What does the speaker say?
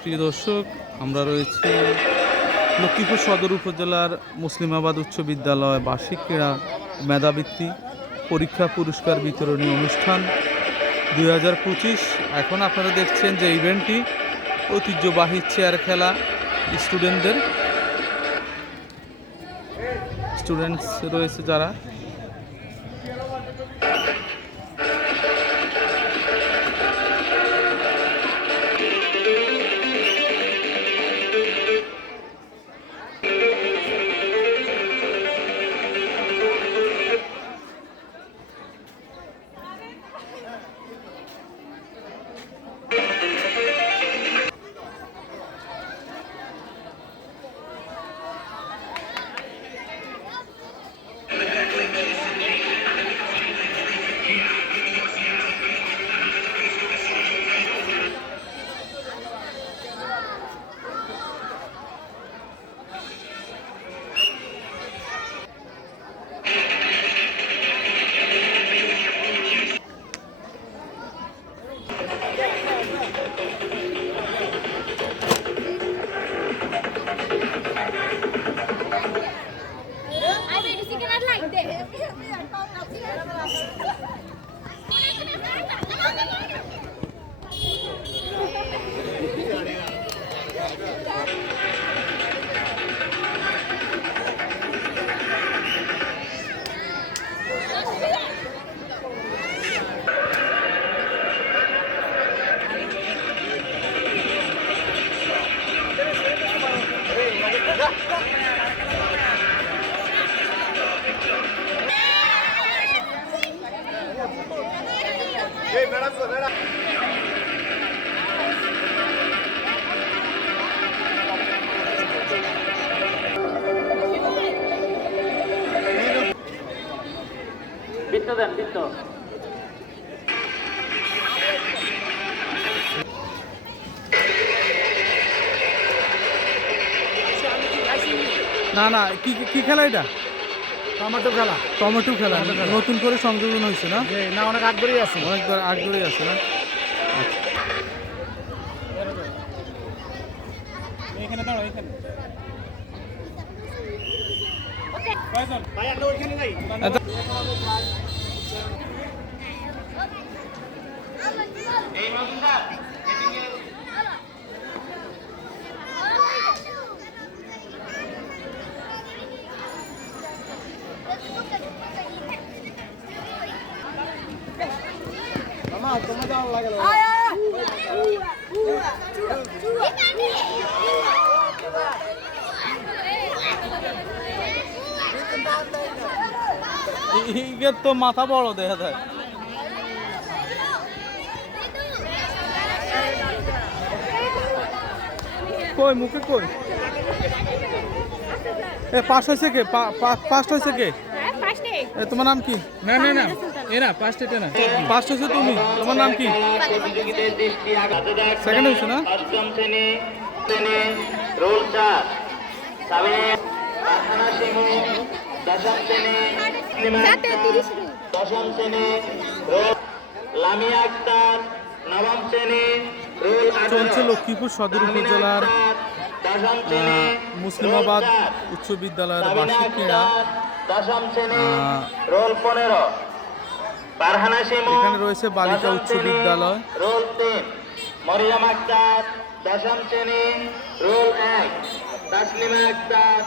প্রিয় দর্শক, আমরা রয়েছি লক্ষ্মীপুর সদর উপজেলার মুসলিমাবাদ উচ্চ বিদ্যালয় বার্ষিক ক্রীড়া মেধাবৃত্তি পরীক্ষা পুরস্কার বিতরণী অনুষ্ঠান দুই হাজার পঁচিশ। এখন আপনারা দেখছেন যে ইভেন্টটি ঐতিহ্যবাহী চেয়ার খেলা স্টুডেন্টদের। স্টুডেন্টস রয়েছে যারা। বৃত্ত দেন বৃত্ত না না কি কি খেলা এটা? টমেটো খেলা। টমেটো খেলা নতুন করে সংযোজন হয়েছে না? যে না অনেক আগ ধরেই আছে। অনেক আগ ধরেই আছে না? এখানে দাঁড়াও এখানে। ভাই আমরা ওইখানে যাই। এত- মামা তোমার যাওয়া লাগে না ইগের তো মাথা বড় দেখা যায়। কই মুখে কই? এ পাস হয়েছে কে? পাস হয়েছে কে? এ তোমার নাম কি? না না না। এরা পাঁচটা টেনা পাস হয়েছে তুমি? তোমার নাম কি? সেকেন্ড হয়েছে না? অষ্টম শ্রেণি শ্রেণি রোল চার দশম শ্রেণি লিমা আক্তার, দশম শ্রেণি রোল লামিয়া আক্তার নবম শ্রেণি চলছে লক্ষ্মীপুর সদর উপজেলার মুসলিমাবাদ উচ্চ বিদ্যালয়ের বার্ষিক ক্রীড়া দশম শ্রেণি রোল পনেরো। পারহানা এখানে রয়েছে বালিকা উচ্চ বিদ্যালয়। রোল তিন। মরিয়াম আক্তার দশম শ্রেণি রোল এক। তাসলিমা আক্তার